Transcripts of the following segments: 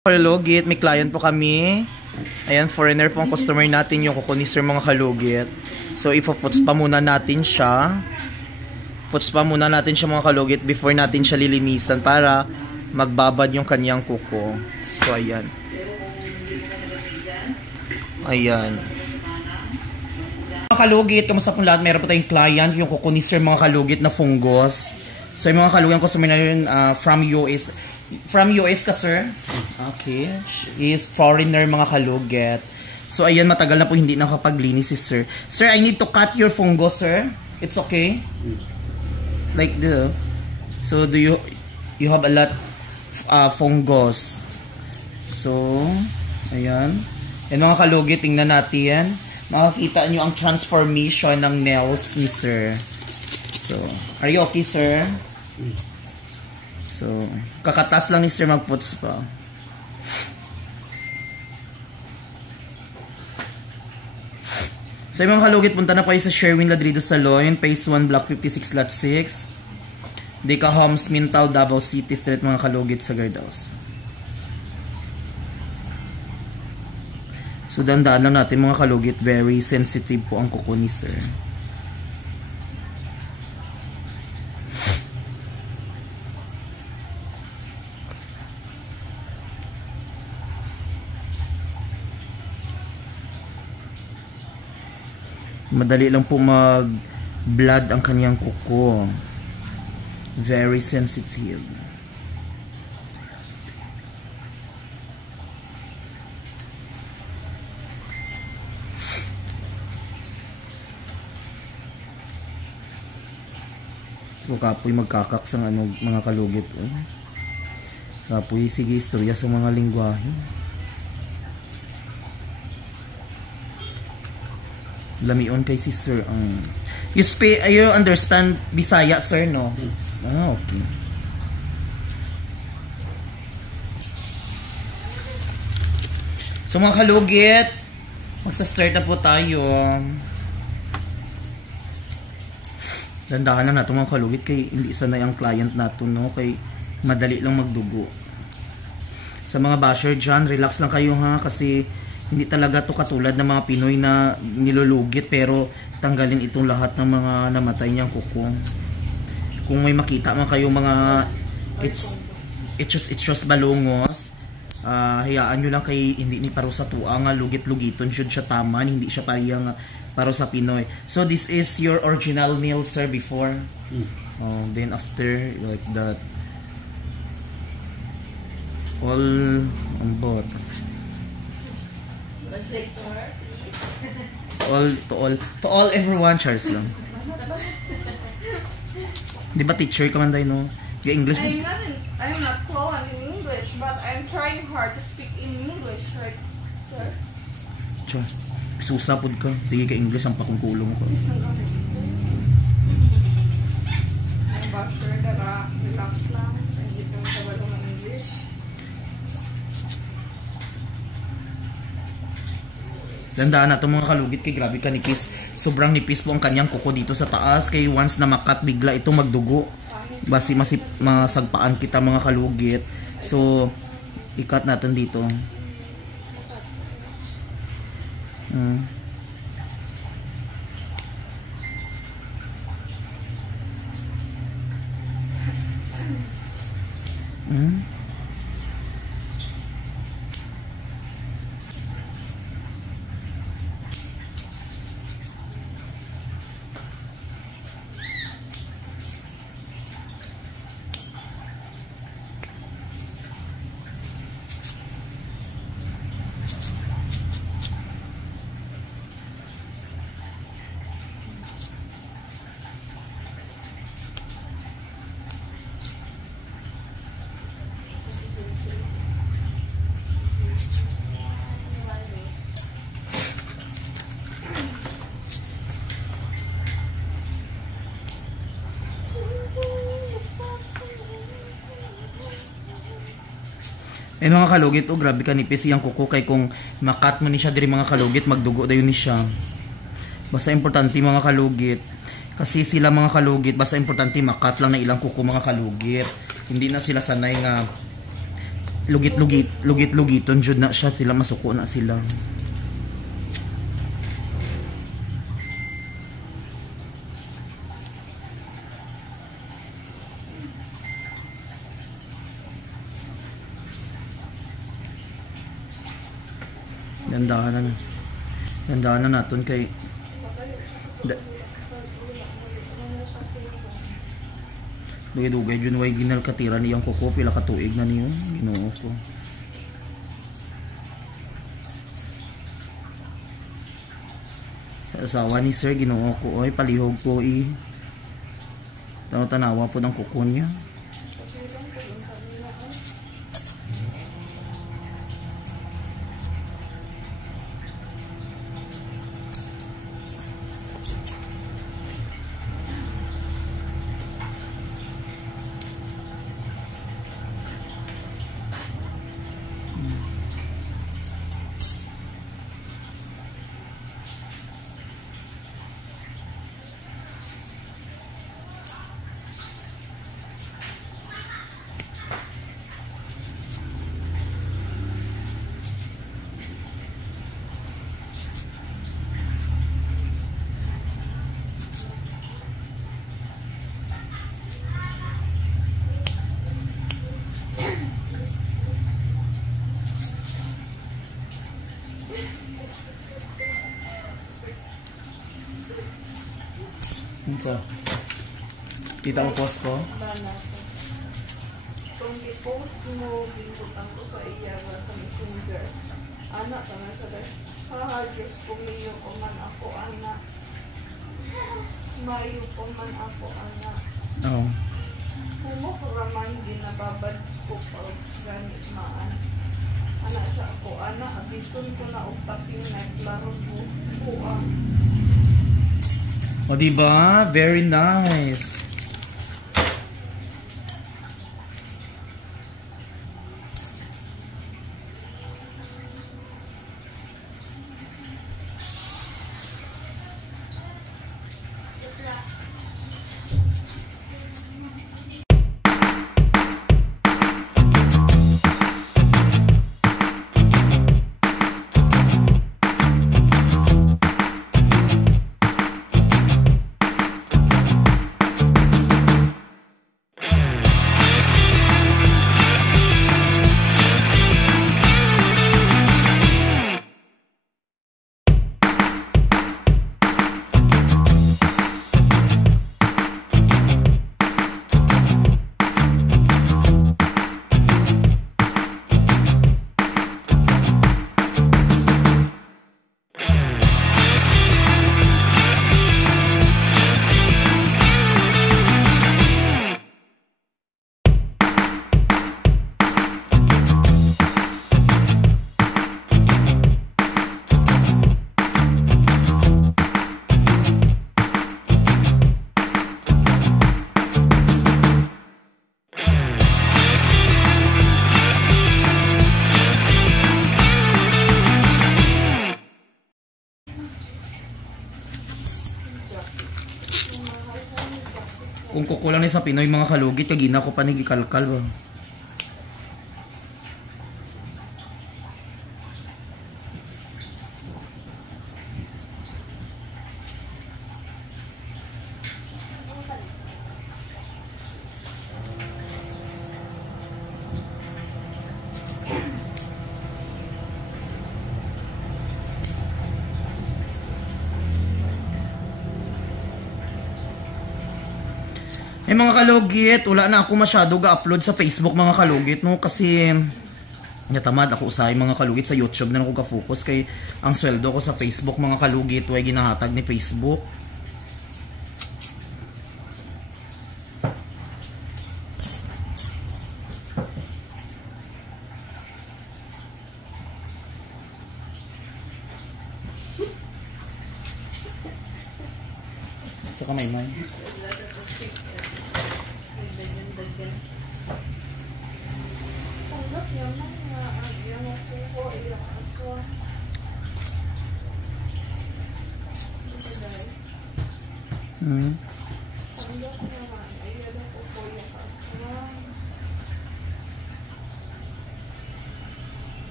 Kalugit, may client po kami. Ayan, foreigner po ang customer natin, yung kuko ni sir mga kalugit. So, ipo-puts pa muna natin siya. Puts pa muna natin siya mga kalugit before natin siya lilinisan para magbabad yung kanyang kuko. So, ayan. Ayan. Mga kalugit, kamusta po lahat? Meron po tayong client, yung kuko ni sir mga kalugit na fungus. So, yung mga kalugit customer na yun from US. From US ka, sir? Okay. Is foreigner mga kalugit. So, ayan, matagal na po hindi nakapaglinis si sir. Sir, I need to cut your fungus, sir. It's okay? Like the... So, do you have a lot fungus? So, ayan. And mga kalugit, tingnan natin. Makakita nyo ang transformation ng nails ni sir. So, are you okay, sir? So, kakatas lang ni sir mag-puts pa. So, yung mga kalugit, punta na po sa Sherwin Ladrido Salon, Phase 1, Block 56, Lot 6. Deca Homes, Mintal, Davao City Street, mga kalugit sa Gardaus. So, dandaan lang natin mga kalugit, very sensitive po ang kuko ni sir. Madali lang po mag-blood ang kanyang kuko. Very sensitive. So, kapoy magkakak sa mga kalugit. Kapoy, sige, istorya sa mga lingwahe. Lamion kay si sir ang you understand Bisaya, sir, no? Ah, okay. So mga kalugit, magsa-start na po tayo. Dandahan lang natin mga kalugit kay hindi sanay ang client natin, no? Kay madali lang magdugo. Sa mga basher dyan, relax lang kayo ha, kasi hindi talaga to katulad ng mga Pinoy na nilulugit pero tanggalin itong lahat ng mga namatay niyang kuko. Kung may makita man kayo mga it's balungos, hayaan nyo lang kay hindi ni paro sa tuwa nga lugit-lugiton should siya taman, hindi siya pariyang paro sa Pinoy. So this is your original nail, sir, before. Then after like that, all on board. To all everyone, Charles lang. Di ba teacher ka man tayo, no? Di English. I'm not fluent in English, but I'm trying hard to speak in English, right, sir? Char, susapod ka. Sige ka English ang pakungkulong ko. I'm ba sure na relax lang. Hindi ko sa balong ng English. Dandaan na itong mga kalugit kay grabe ka nipis. Sobrang nipis po ang kanyang kuko dito sa taas. Kay once na makat bigla ito magdugo. Basi masagpaan kita mga kalugit. So, ikat natin dito. Eh mga kalugit, oh grabe ka nipis iyang kuko kay kung makat mo ni siya diri mga kalugit, magdugo dayon ni siya. Basta importante mga kalugit. Kasi sila mga kalugit, basta importante makat lang na ilang kuko mga kalugit. Hindi na sila sanay nga lugit-lugiton jud na siya, sila masuko na sila. Gandahan na naton kay dugay-dugay jud way ginal katira niyang kuko, pila ka tuig na niyo, Ginoo ko. Sa asawa ni Sir, Ginoo ko, oy palihog ko tanawa po ng kuko niya. Ito. Kita ko post ko. Kung i-post mo, binutang ko sa iya sa messenger. Anak, tama sa dahil. Diyos ko, mayo ko man ako, anak. Mayo ko man ako, anak. Oo. Kumo ko raman, ginababad ko pa ganit maan. Anak sa ako, anak. Abison ko na upaping naglaro ko. Kuang. O diba? Very nice. Kung kukulang ni sa Pinoy mga kalugit, kagina ko pa nagikalkal ba. Eh mga kalugit, wala na ako masyado ga-upload sa Facebook mga kalugit, no? Kasi natamad ako usay mga kalugit, sa YouTube na ako ka-focus kay ang sweldo ko sa Facebook mga kalugit way ginahatag ni Facebook. Saka may man.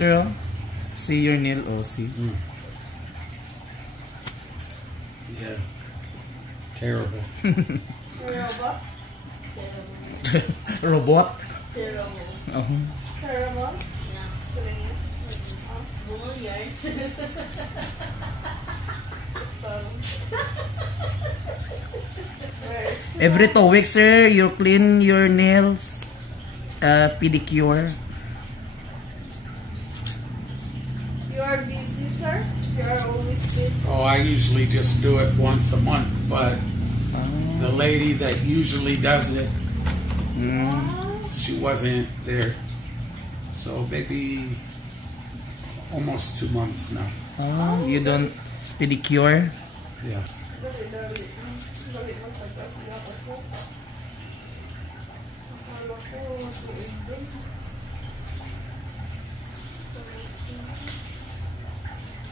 Sir, see your nail, oh, see. Yeah. Terrible. Terrible. Robot. Terrible. Terrible. Bungal yarn. Every 2 weeks, sir, you clean your nails, pedicure. You are busy, sir? You are always busy. Oh, I usually just do it once a month, but the lady that usually does it, she wasn't there. So maybe almost 2 months now. Oh, you don't pedicure? Yeah. Dali. Dali mo sa siya ako. Akala ko, tuig din.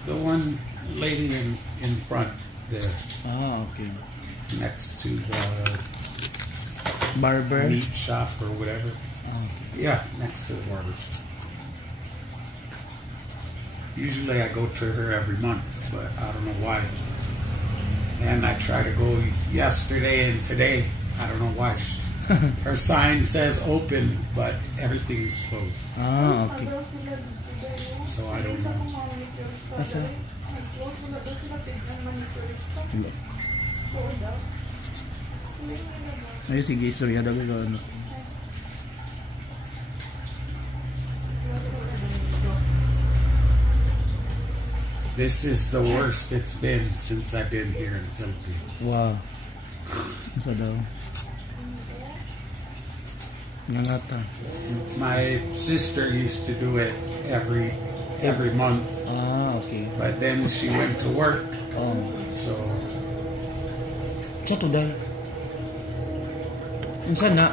The one lady in front there, Ah, okay. next to the Barber? meat shop or whatever. Oh. Yeah, next to the barber. Usually I go to her every month, but I don't know why. And I try to go yesterday and today. I don't know why. Her sign says open, but everything is closed. Ah, okay. So I don't know. Asa? Ay, sige, istorya daw ano. This is the worst it's been since I've been here in the Philippines. Wow. Isa daw. Ngangata. My sister used to do it every month, Ah, okay. but then she went to work, Oh. so Sa to dahil. Unsan na?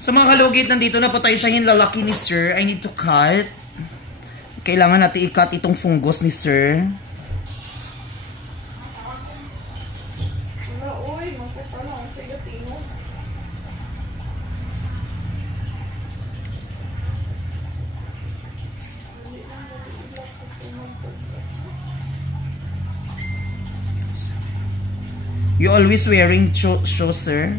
Sa mga kalugit, nandito na po tayo sa hinlalaki ni Sir. I need to cut. Kailangan natin i-cut itong fungus ni Sir. Wala, uy, magpapala ako sa gatino. You always wearing shoes, Sir?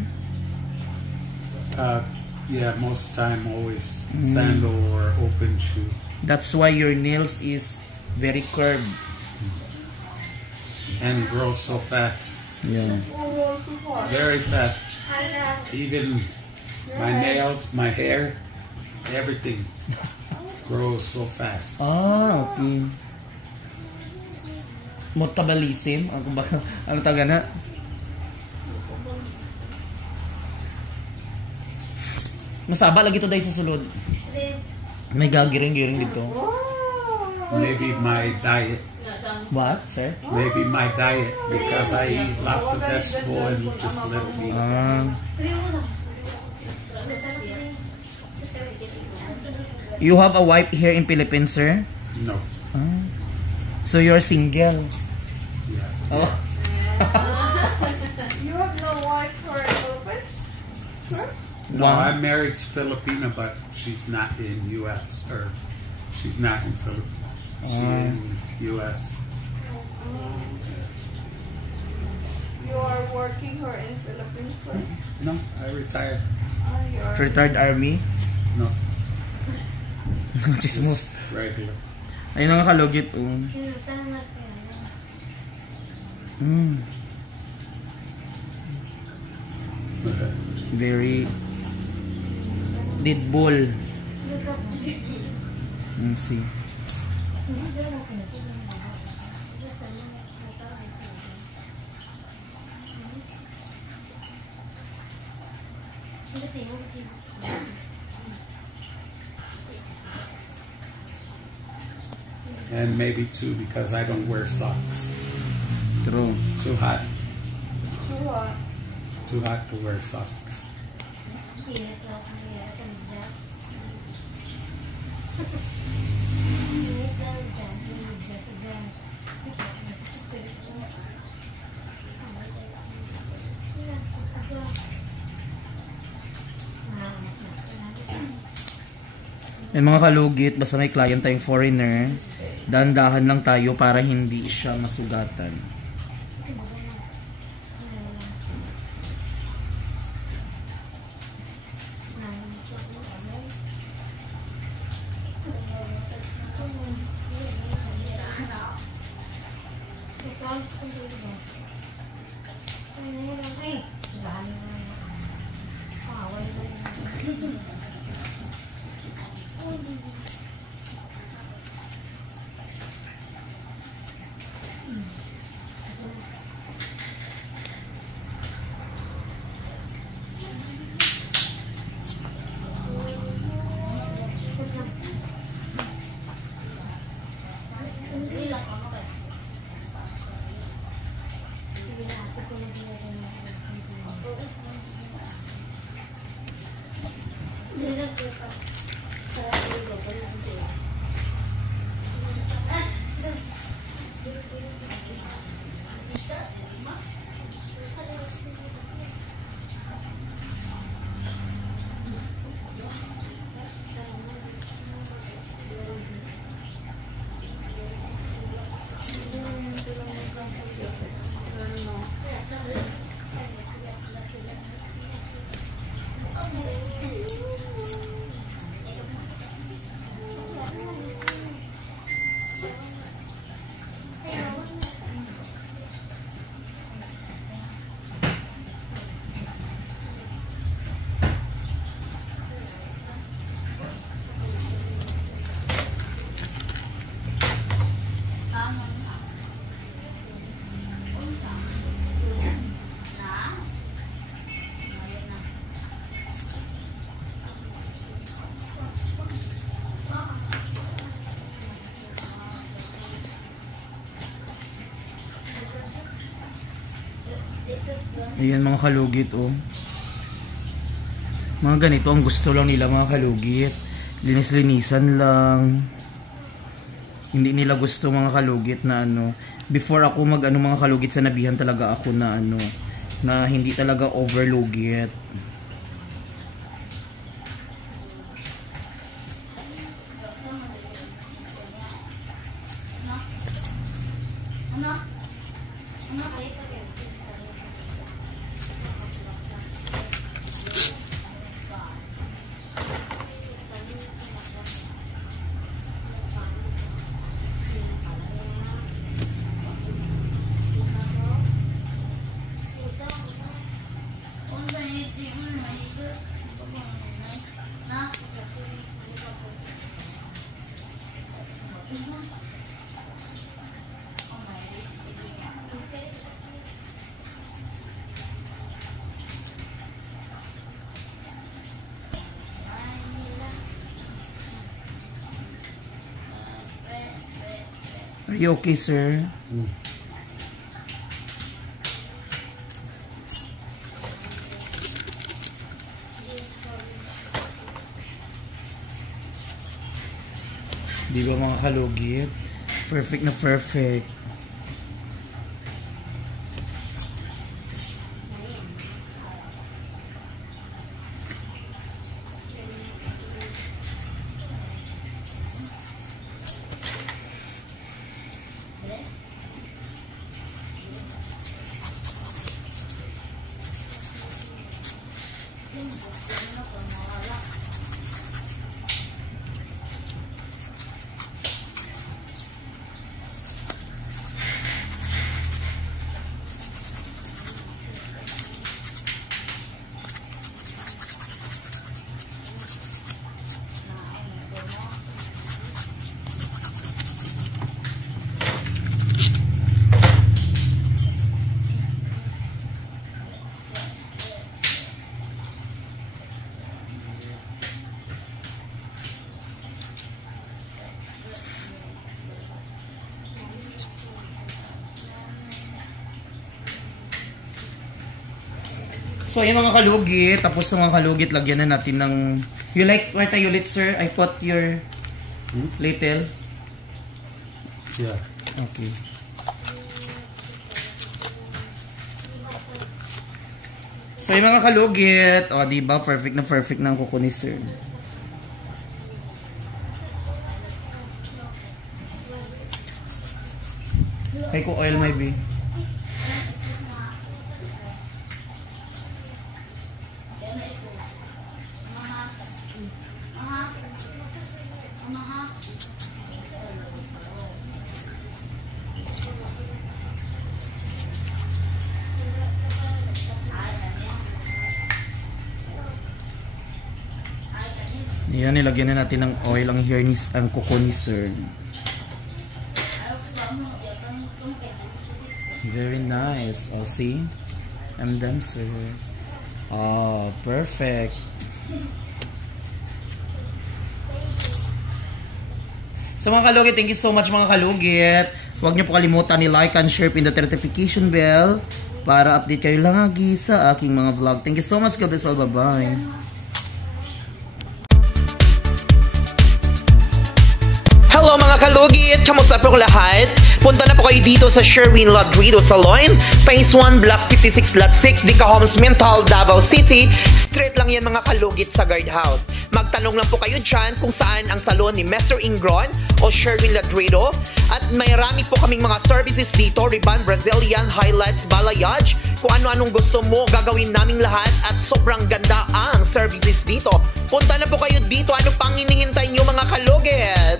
yeah, most time always sandal or open shoe. That's why your nails is very curved. And grows so fast, Yeah. Oo, super. very fast. Even my nails, my hair, everything grows so fast. Ah, okay. Metabolism? Ano taga na? Masaba lagi to dahil sa sulod. May gagiring-giring dito. Maybe my diet, What, sir? maybe my diet, because I eat lots of vegetable and just a little meat. You have a wife here in Philippines, sir? No, So you're single? yeah. Oh. You have no wife for Philippines? Sir? No, Wow. I'm married to Filipina, but she's not in U.S. or she's not in Philippines. She's in U.S. You are working here in Philippines, sir? No, I retired. You are Retired army? No, Chismos. just regular. Ayun ang kalugit. Very did bull. Let's see. And maybe too because I don't wear socks. True. It's too hot. too hot. Too hot to wear socks. May mga kalugit, basta may client tayong foreigner, dahan-dahan lang tayo para hindi siya masugatan. Ayan mga kalugit, oh. Mga ganito ang gusto lang nila mga kalugit. Linis-linisan lang. Hindi nila gusto mga kalugit na ano. Before ako mga kalugit, sa nabihan talaga ako na na hindi talaga overlugit. Are you okay, sir? Di ba mga kalugit? Perfect na perfect. So, ayan mga kalugit. Tapos ng mga kalugit, lagyan na natin ng... You like what I ulit, sir? I put your little? Yeah. Okay. So, yung mga kalugit. O, diba? Perfect na ang kuko ni sir. Kay ko oil may be. Yan, nilagyan na natin ng oil ang hair ni ang kuko ni sir. Very nice. Oh, see? I'm done, sir. Oh, perfect. So mga kalugit, thank you so much mga kalugit. Huwag niyo po kalimutan ni like and share, pindot notification bell para update kayo lagi sa aking mga vlog. Thank you so much. God bless all. Bye-bye. Hello mga kalugit! Kamusta po lahat? Punta na po kayo dito sa Sherwin Ladrido Salon, Phase 1, Block 56, Lot 6, Dica Homes, Mental, Davao City. Straight lang yan mga kalugit sa guardhouse. Magtanong lang po kayo dyan kung saan ang salon ni Mr. Ingron o Sherwin Ladrido. At mayroon po kaming mga services dito, Riban, Brazilian, highlights, balayage. Kung ano-anong gusto mo, gagawin naming lahat at sobrang ganda ang services dito. Punta na po kayo dito. Ano pang hinihintay nyo mga kalugit?